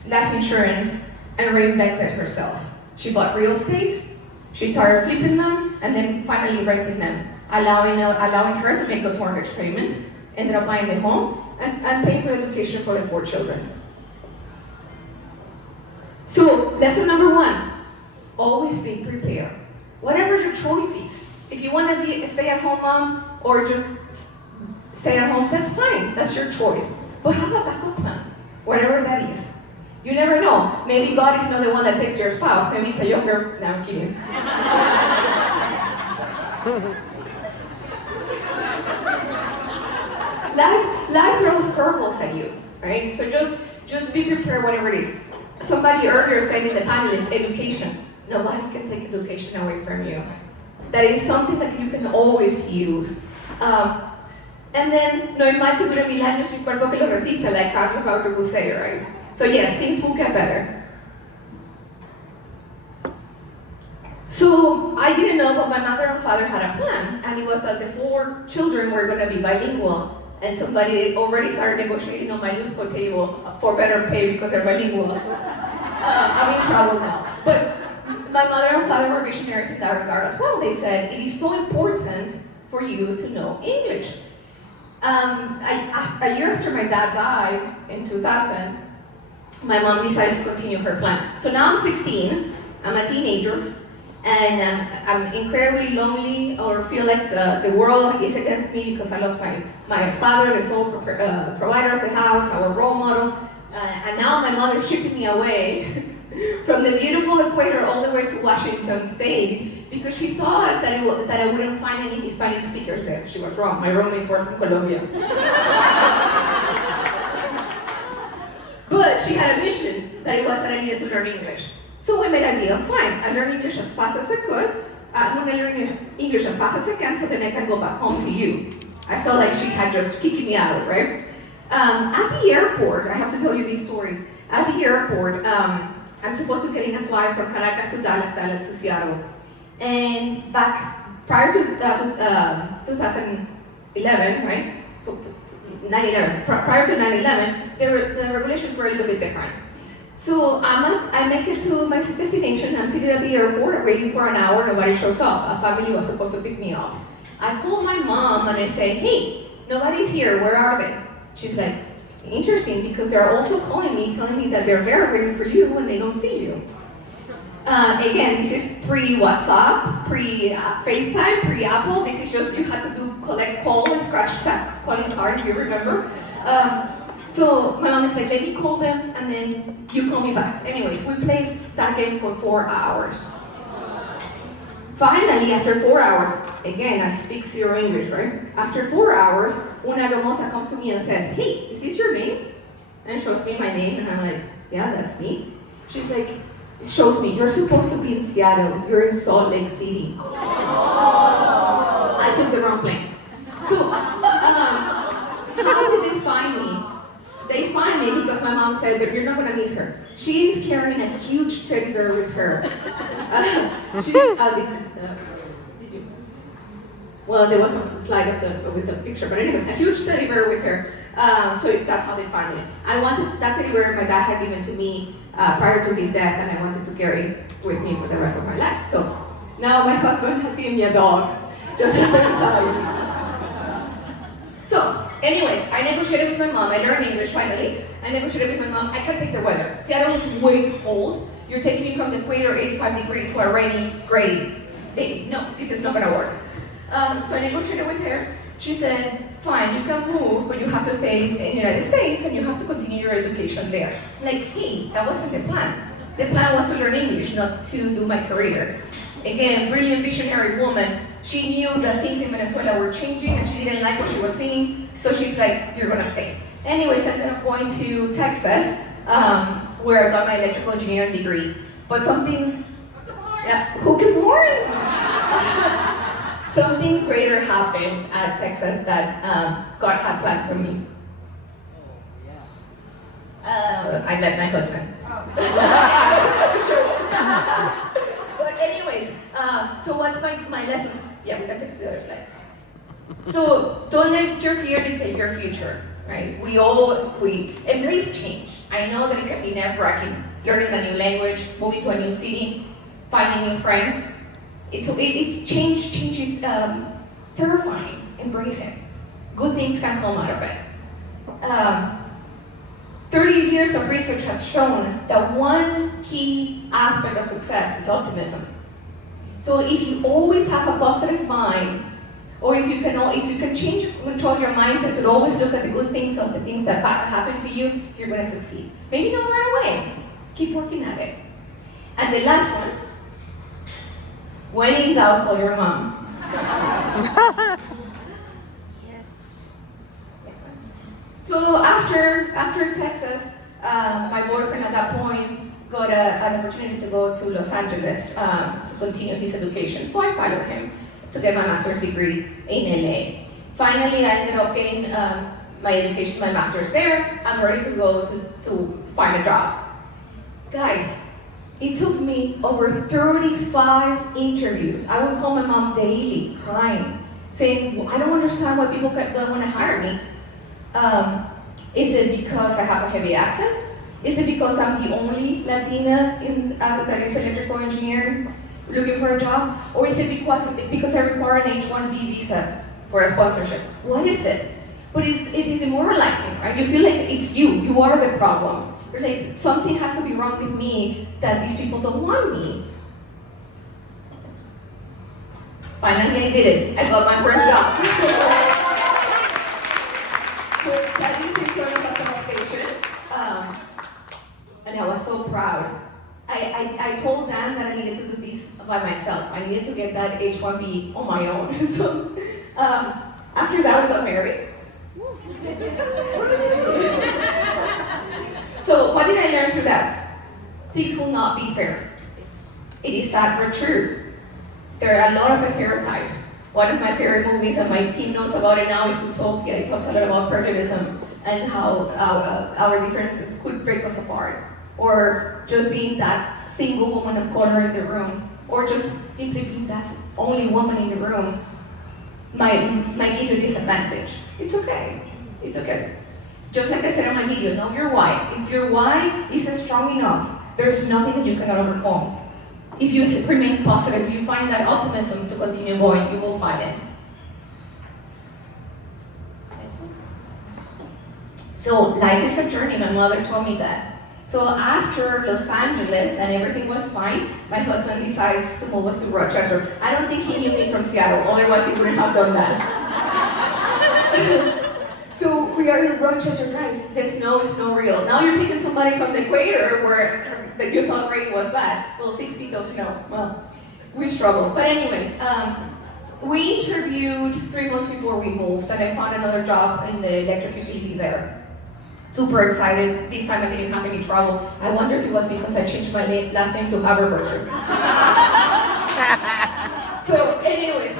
life insurance and reinvented herself. She bought real estate, she started flipping them, and then finally renting them, allowing her to make those mortgage payments, ended up buying the home, and paying for the education for the 4 children. So, lesson number 1, always be prepared. Whatever your choice is, if you want to be a stay-at-home mom, or just stay at home, that's fine, that's your choice. But have a backup plan, whatever that is. You never know. Maybe God is not the one that takes your spouse. Maybe it's a younger. No, I'm kidding. Life throws curveballs at you, right? So just be prepared, whatever it is. Somebody earlier said in the panelists, education. Nobody can take education away from you. That is something that you can always use. And then, no hay mal que dure 1000 años mi cuerpo que lo resista, like Carlos would say, right? So yes, things will get better. So I didn't know, but my mother and father had a plan, and it was that the 4 children were going to be bilingual and somebody already started negotiating on my lose table for better pay because they're bilingual. So I'm in trouble now. But my mother and father were visionaries in that regard as well. They said, it is so important for you to know English. A year after my dad died in 2000, my mom decided to continue her plan. So now I'm 16, I'm a teenager, and I'm incredibly lonely or feel like the world is against me because I lost my father, the sole provider of the house, our role model, and now my mother is shipping me away from the beautiful equator all the way to Washington State because she thought that I wouldn't find any Hispanic speakers there. She was wrong. My roommates were from Colombia. But she had a mission that it was that I needed to learn English. So we made a deal. Fine, I learned English as fast as I could. I'm gonna learn English as fast as I can so then I can go back home to you. I felt like she had just kicked me out, right? At the airport, I have to tell you this story. At the airport, I'm supposed to get in a flight from Caracas to Dallas, Dallas to Seattle. And back prior to 2011, right? 9/11. Prior to 9/11, the regulations were a little bit different. So I make it to my destination. I'm sitting at the airport, waiting for an hour. Nobody shows up. A family was supposed to pick me up. I call my mom and I say, "Hey, nobody's here. Where are they?" She's like, "Interesting, because they're also calling me, telling me that they're here waiting for you when they don't see you." Again, this is pre-WhatsApp, pre-FaceTime, pre-Apple. This is just, you had to collect call and scratch that calling card, if you remember. So my mom is like, "Let me call them and then you call me back." Anyways, we played that game for 4 hours. Finally, after 4 hours, again, I speak zero English, right? After 4 hours, una hermosa comes to me and says, "Hey, is this your name?" And shows me my name, and I'm like, "Yeah, that's me." She's like, shows me, "You're supposed to be in Seattle, you're in Salt Lake City." I took the wrong plane. So, how did they find me? They find me because my mom said that you're not gonna miss her. She is carrying a huge teddy bear with her. Well, there was a slide with the picture, but anyways, a huge teddy bear with her. So that's how they find me. I wanted that teddy bear my dad had given to me prior to his death, and I wanted to carry with me for the rest of my life. So now my husband has given me a dog, just the same size. So, anyways, I negotiated with my mom. I learned English finally. I negotiated with my mom. I can't take the weather. Seattle is way too cold. You're taking me from the equator, 85 degrees, to a rainy, gray day. No, this is not gonna work. So I negotiated with her. She said, "Fine, you can move, but you have to stay in the United States and you have to continue your education there." I'm like, hey, that wasn't the plan. The plan was to learn English, not to do my career. Again, brilliant visionary woman. She knew that things in Venezuela were changing and she didn't like what she was seeing, so she's like, "You're gonna stay." Anyways, I ended up going to Texas, where I got my electrical engineering degree. But something greater happened at Texas that God had planned for me. I met my husband. But anyways, so what's my lessons? Yeah, we can take it to the other slide. So don't let your fear dictate your future, right? We embrace change. I know that it can be nerve-wracking, learning a new language, moving to a new city, finding new friends. Change is terrifying. Embrace it. Good things can come out of it. 30 years of research has shown that one key aspect of success is optimism. So if you always have a positive mind, or if you can control your mindset to always look at the good things of the things that happen to you, you're going to succeed. Maybe not right away. Keep working at it. And the last one, when in doubt, call your mom. So after Texas, my boyfriend at that point got an opportunity to go to Los Angeles to continue his education. So I followed him to get my master's degree in LA. Finally, I ended up getting my master's there. I'm ready to go to find a job. Guys, it took me over 35 interviews. I would call my mom daily, crying, saying, "I don't understand why people don't want to hire me." Is it because I have a heavy accent? Is it because I'm the only Latina that is electrical engineer looking for a job? Or is it because I require an H-1B visa for a sponsorship? What is it? But it is demoralizing, right? You feel like it's you. You are the problem. You're like, something has to be wrong with me that these people don't want me. Finally, I did it. I got my first job. So that is in front of a substation. And I was so proud. I told Dan that I needed to do this by myself. I needed to get that H-1B on my own. So after that, we got married. So what did I learn through that? Things will not be fair. It is sad but true. There are a lot of stereotypes. One of my favorite movies, and my team knows about it now, is Utopia. It talks a lot about prejudice and how our differences could break us apart. Or just being that single woman of color in the room. Or just simply being that only woman in the room might give you a disadvantage. It's okay. It's okay. Just like I said in my video, know your why. If your why is strong enough, there's nothing that you cannot overcome. If you remain positive, if you find that optimism to continue going, you will find it. So life is a journey, my mother told me that. So after Los Angeles and everything was fine, my husband decides to move us to Rochester. I don't think he knew me from Seattle, otherwise he wouldn't have done that. So we are in Rochester, guys. The snow is no real. Now you're taking somebody from the equator where you thought rain was bad. Well, 6 feet of snow. Well, we struggle. But anyways, we interviewed 3 months before we moved, and I found another job in the electric utility there. Super excited. This time I didn't have any trouble. I wonder if it was because I changed my last name to Haberberger. So anyways,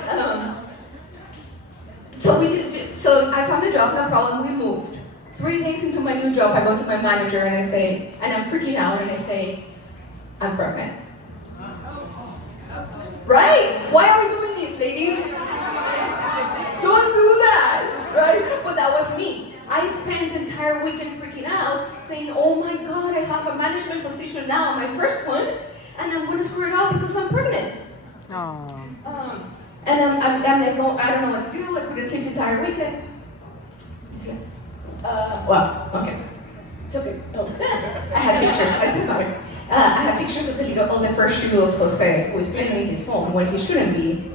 so I found the job, no problem, we moved. 3 days into my new job, I go to my manager and I say, and I'm freaking out, and I say, I'm pregnant. Right? Why are we doing this, ladies? Don't do that, right? But that was me. I spent the entire weekend freaking out, saying, oh my God, I have a management position now, my first one, and I'm gonna screw it up because I'm pregnant. And I'm like, oh, I don't know what to do. I couldn't sleep the entire weekend. Well, okay. It's okay. Oh. I have pictures. It doesn't matter. I have pictures of the first shoe of Jose, who is playing in his phone when he shouldn't be.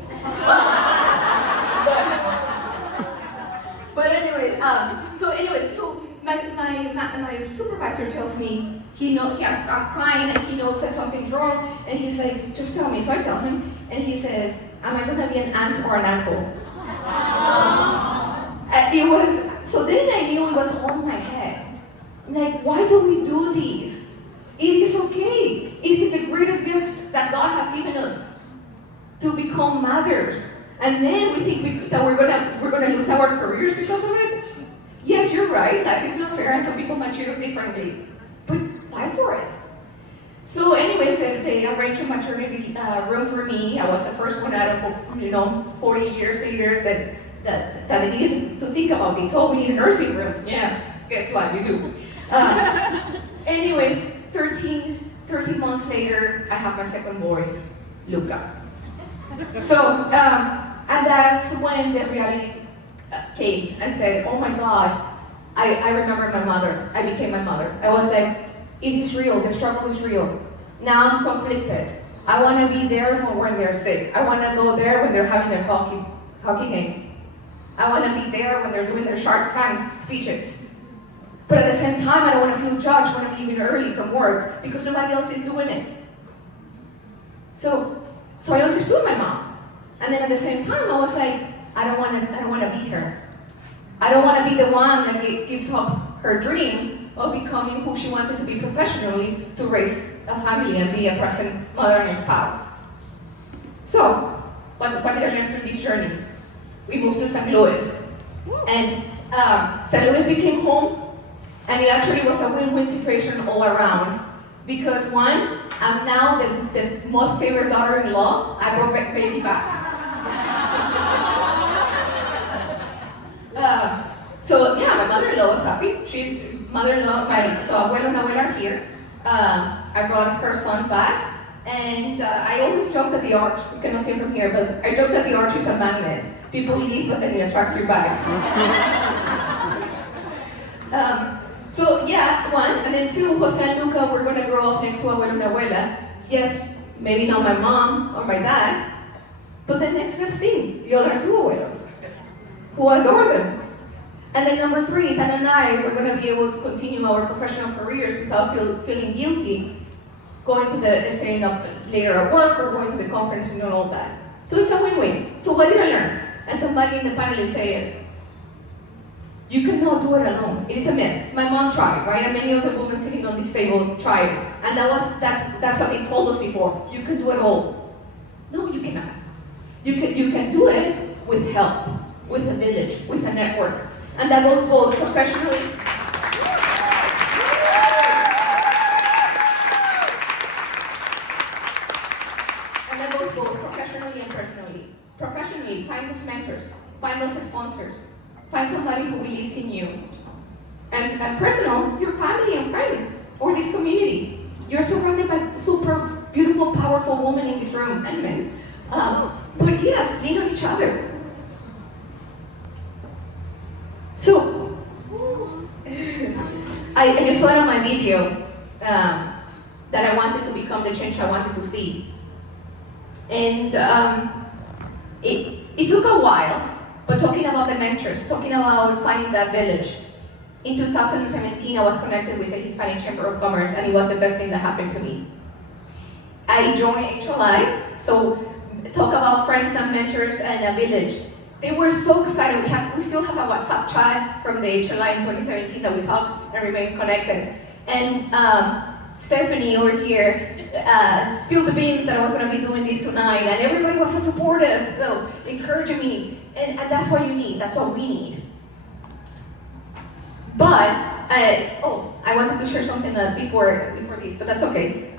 But anyways, so my supervisor tells me I'm crying and he knows that something's wrong, and he's like, just tell me. So I tell him, and he says, am I gonna be an aunt or an uncle? So then I knew it was on my head. Like, why do we do this? It is okay. It is the greatest gift that God has given us to become mothers. And then we think that we're gonna lose our careers because of it. Yes, you're right. Life is not fair, and some people might treat us differently. But fight for it. So, anyways, they arranged a maternity room for me. I was the first one out of 40 years later that they needed to think about this. Oh, we need a nursing room. Yeah, guess what? You do. Anyways, 13 months later, I have my second boy, Luca. So, and that's when the reality came and said, oh my God, I remember my mother. I became my mother. I was like, it is real, the struggle is real. Now I'm conflicted. I want to be there for when they're sick. I want to go there when they're having their hockey games. I want to be there when they're doing their Shark Tank speeches. But at the same time, I don't want to feel judged when I'm leaving early from work because nobody else is doing it. So I understood my mom. And then at the same time, I was like, I don't want to be her. I don't want to be the one that gives up her dream of becoming who she wanted to be professionally to raise a family and be a present mother and a spouse. So, what did I learn through this journey? We moved to St. Louis. And St. Louis became home, and it actually was a win-win situation all around. Because one, I'm now the most favorite daughter-in-law. I brought my baby back. So yeah, my mother-in-law was happy. She's mother-in-law, so abuelo and abuela are here. I brought her son back, and I always joked at the arch. You cannot see it from here, but I joked that the arch is a magnet. People leave, but then it attracts you back. So yeah, one, and then two, Jose and Luca were gonna grow up next to abuelo and abuela. Yes, maybe not my mom or my dad, but the next best thing, the other two abuelos, who adore them. And then number three, Dan and I were gonna be able to continue our professional careers without feeling guilty, going to staying up later at work or going to the conference and all that. So it's a win-win. So what did I learn? And somebody in the panel is saying, you cannot do it alone. It is a myth. My mom tried, right? And many of the women sitting on this table tried. And that's what they told us before. You can do it all. No, you cannot. You can do it with help, with a village, with a network. And that goes both professionally. And that goes both professionally and personally. Professionally, find those mentors, find those sponsors. Find somebody who believes in you. And personal, your family and friends, or this community. You're surrounded by super beautiful, powerful women in this room, and men. But yes, lean on each other. So, you saw it on my video that I wanted to become the change I wanted to see. And it took a while. But talking about the mentors, talking about finding that village. In 2017, I was connected with the Hispanic Chamber of Commerce, and it was the best thing that happened to me. I joined HLI, so talk about friends and mentors and a village. They were so excited. We still have a WhatsApp chat from the HLI in 2017 that we talk and remain connected. And Stephanie over here spilled the beans that I was going to be doing this tonight, and everybody was so supportive, so encouraging me. And that's what you need. That's what we need. But I wanted to share something before this, but that's okay.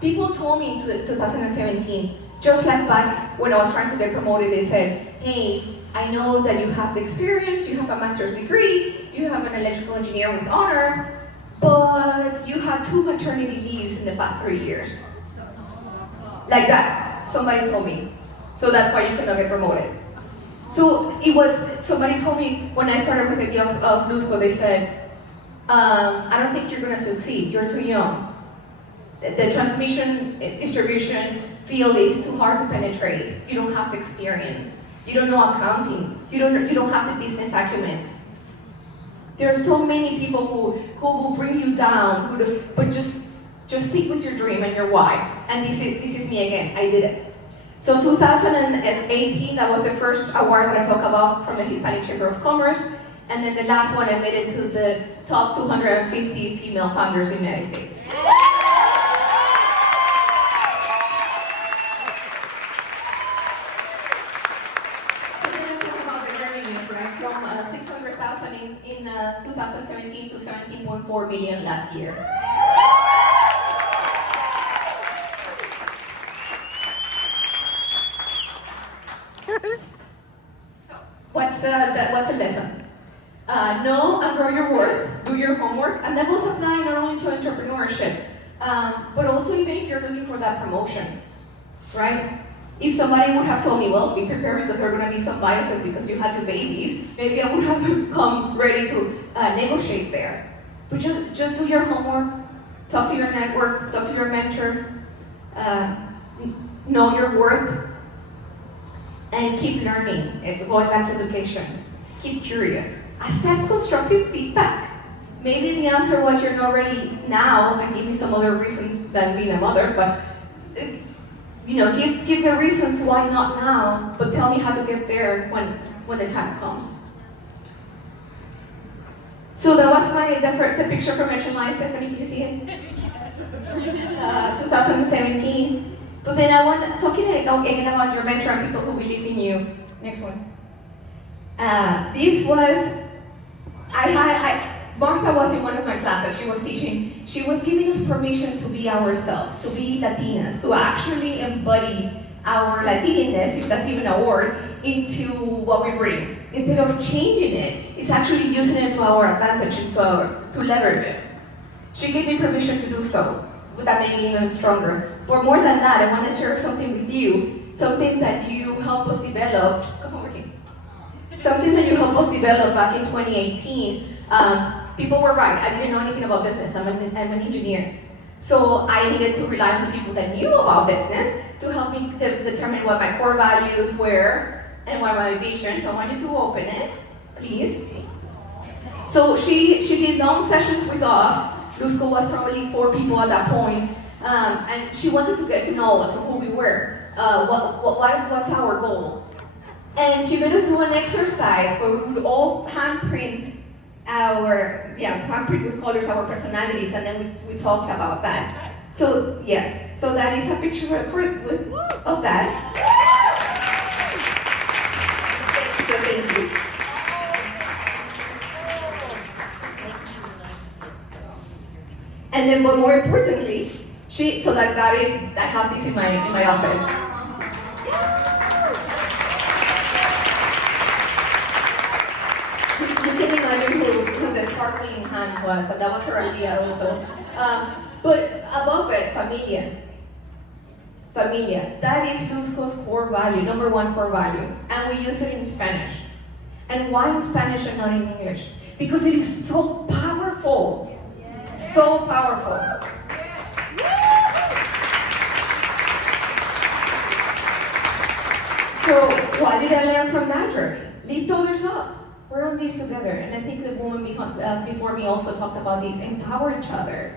People told me in 2017, just like back when I was trying to get promoted, they said, "Hey, I know that you have the experience, you have a master's degree, you have an electrical engineer with honors, but you had 2 maternity leaves in the past 3 years." Like that, somebody told me. So that's why you cannot get promoted. So somebody told me when I started with the idea of Luzco, they said, I don't think you're gonna succeed, you're too young. The transmission, distribution field is too hard to penetrate. You don't have the experience. You don't know accounting. You don't have the business acumen. There are so many people who will bring you down, but just stick with your dream and your why. And this is me again, I did it. So 2018, that was the first award that I talk about from the Hispanic Chamber of Commerce. And then the last one, I made it to the top 250 female founders in the United States. So then I talk about the revenues, right? From 600,000 in 2017 to 17.4 million last year. What's the lesson? Know and grow your worth, do your homework, and that will apply not only to entrepreneurship, but also even if you're looking for that promotion, right? If somebody would have told me, well, be prepared because there are going to be some biases because you had 2 babies, maybe I would have come ready to negotiate there. But just do your homework, talk to your network, talk to your mentor, know your worth, and keep learning, going back to education. Keep curious. Accept constructive feedback. Maybe the answer was you're not ready now, and give me some other reasons than being a mother, but give the reasons why not now, but tell me how to get there when the time comes. So that was the picture from HLI. Stephanie, can you see it? 2017. But then I want talking again about your mentor and people who believe in you. Next one. This was, Martha was in one of my classes. She was teaching. She was giving us permission to be ourselves, to be Latinas, to actually embody our Latininess, if that's even a word, into what we bring. Instead of changing it, it's actually using it to our advantage and to leverage it. She gave me permission to do so. That made me even stronger. But more than that, I want to share something with you, something that you helped us develop. Come over here. Something that you helped us develop back in 2018. People were right. I didn't know anything about business. I'm an engineer. So I needed to rely on the people that knew about business to help me determine what my core values were and what my vision. So I want you to open it, please. So she did long sessions with us. Luzco was probably 4 people at that point. And she wanted to get to know us, who we were, what's our goal. And she made us do an exercise where we would all handprint handprint with colors our personalities, and then we talked about that. So yes, so that is a picture of that. So thank you. And then, but more importantly, I have this in my office. You can imagine who the sparkling hand was, and that was her idea also. But above it, familia. Familia. That is Luzco's core value, number 1 core value. And we use it in Spanish. And why in Spanish and not in English? Because it is so powerful. So powerful. So what did I learn from that journey? Lift others up. We're on this together. And I think the woman before me also talked about this. Empower each other.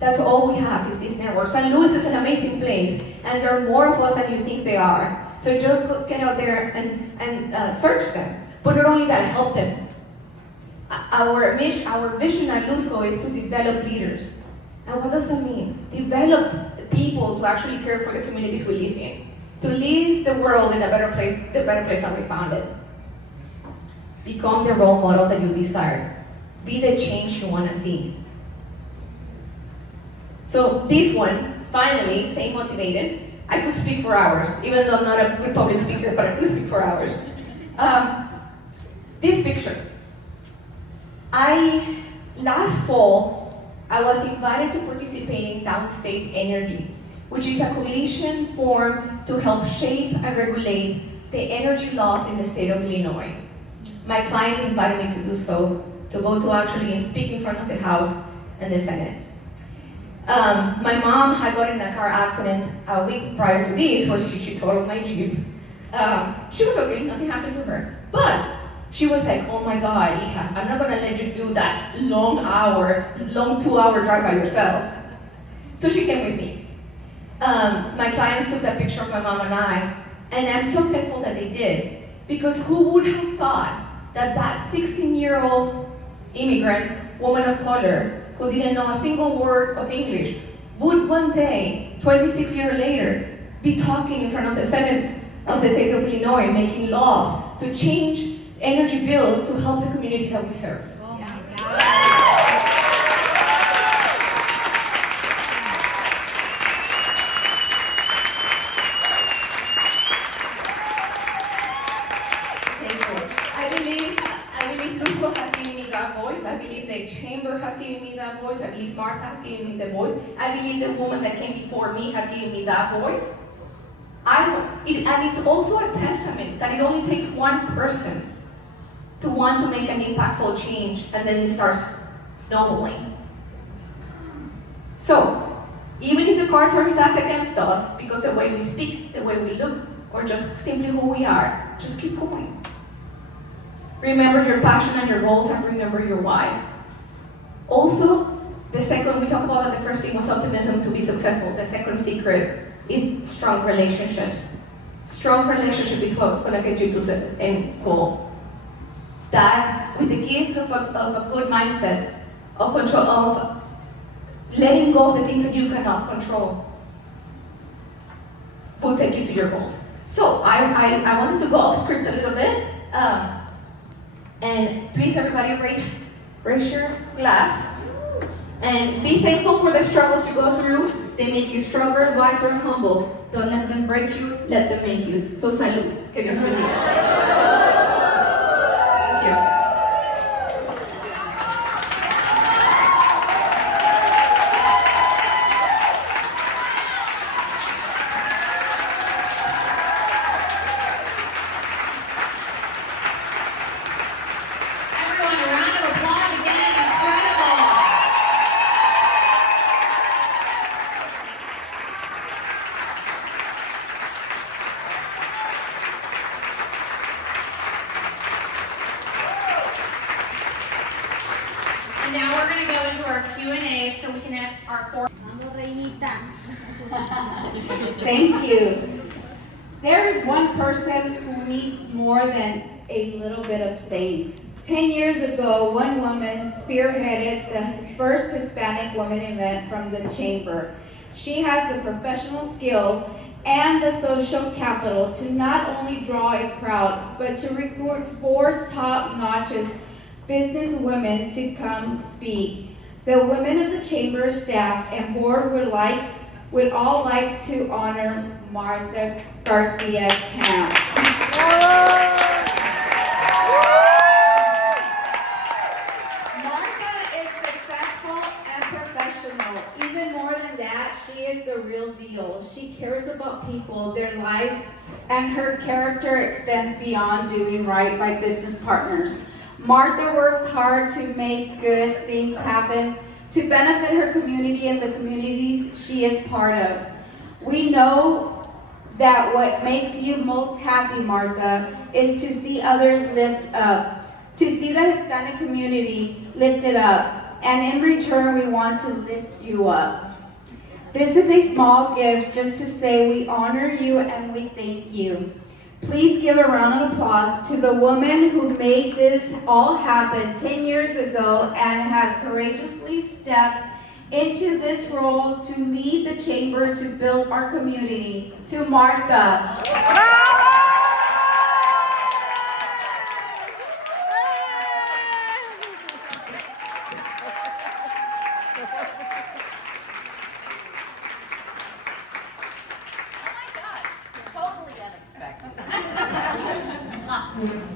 That's all we have is this network. St. Louis is an amazing place. And there are more of us than you think there are. So just get out there and search them. But not only that, help them. Our vision at Luzco is to develop leaders. And what does that mean? Develop people to actually care for the communities we live in. To leave the world in a better place, the better place than we found it. Become the role model that you desire. Be the change you want to see. So this one, finally, stay motivated. I could speak for hours, even though I'm not a good public speaker, but I could speak for hours. This picture. Last fall, I was invited to participate in Downstate Energy, which is a coalition formed to help shape and regulate the energy laws in the state of Illinois. My client invited me to do so, to go to actually speak in front of the House and the Senate. My mom had got in a car accident a week prior to this, where she totaled my Jeep. She was okay, nothing happened to her. But she was like, oh my God, Hija, I'm not gonna let you do that long 2-hour drive by yourself. So she came with me. My clients took that picture of my mom and I, and I'm so thankful that they did, because who would have thought that 16-year-old immigrant woman of color who didn't know a single word of English would one day, 26 years later, be talking in front of the Senate of the state of Illinois, making laws to change energy bills to help the community that we serve. I believe Luzco has given me that voice. I believe the Chamber has given me that voice. I believe Mark has given me the voice. I believe the woman that came before me has given me that voice. And it's also a testament that it only takes one person to want to make an impactful change, and then it starts snowballing. So, even if the cards are stacked against us, because the way we speak, the way we look, or just simply who we are, just keep going. Remember your passion and your goals, and remember your why. Also, the second, we talked about that the first thing was optimism to be successful. The second secret is strong relationships. Strong relationship is what's gonna get you to the end goal. That, with the gift of a good mindset, of control, of letting go of the things that you cannot control, will take you to your goals. So I wanted to go off script a little bit, and please everybody raise your glass, and be thankful for the struggles you go through. They make you stronger, wiser, and humble. Don't let them break you, let them make you. So salud. Que Dios bendiga. Thank you. Everyone, a round of applause again. Incredible. And now we're going to go into our Q&A so we can have our four. Thank you. There is one person who needs more than a little bit of thanks. 10 years ago, one woman spearheaded the first Hispanic women event from the Chamber. She has the professional skill and the social capital to not only draw a crowd, but to recruit 4 top-notch business women to come speak. The women of the Chamber staff and board would all like to honor Martha Garcia Camp. Martha is successful and professional. Even more than that, she is the real deal. She cares about people, their lives, and her character extends beyond doing right by business partners. Martha works hard to make good things happen, to benefit her community and the communities she is part of. We know that what makes you most happy, Martha, is to see others lift up, to see the Hispanic community lifted up, and in return, we want to lift you up. This is a small gift just to say we honor you and we thank you. Please give a round of applause to the woman who made this all happen 10 years ago and has courageously stepped into this role to lead the Chamber to build our community. To Martha.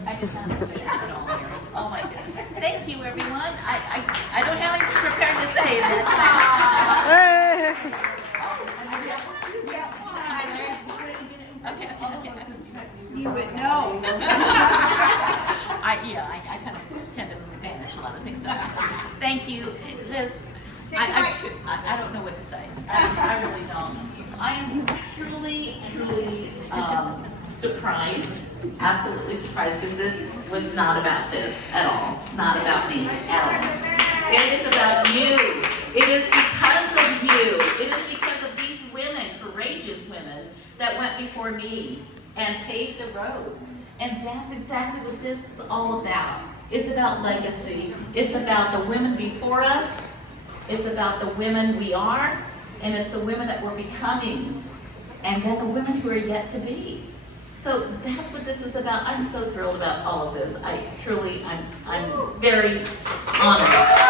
I did not expect it at all, Mary. Oh my goodness. Thank you, everyone. I don't have anything prepared to say. Okay. You would know. I kind of tend to manage a lot of things, don't I? Thank you. I don't know what to say. I really don't. I am truly surprised, absolutely surprised, because this was not about this at all, not about me at all. It is about you. It is because of you. It is because of these women, courageous women, that went before me and paved the road. And that's exactly what this is all about. It's about legacy. It's about the women before us. It's about the women we are, and it's the women that we're becoming, and then the women who are yet to be. So that's what this is about. I'm so thrilled about all of this. I'm very honored.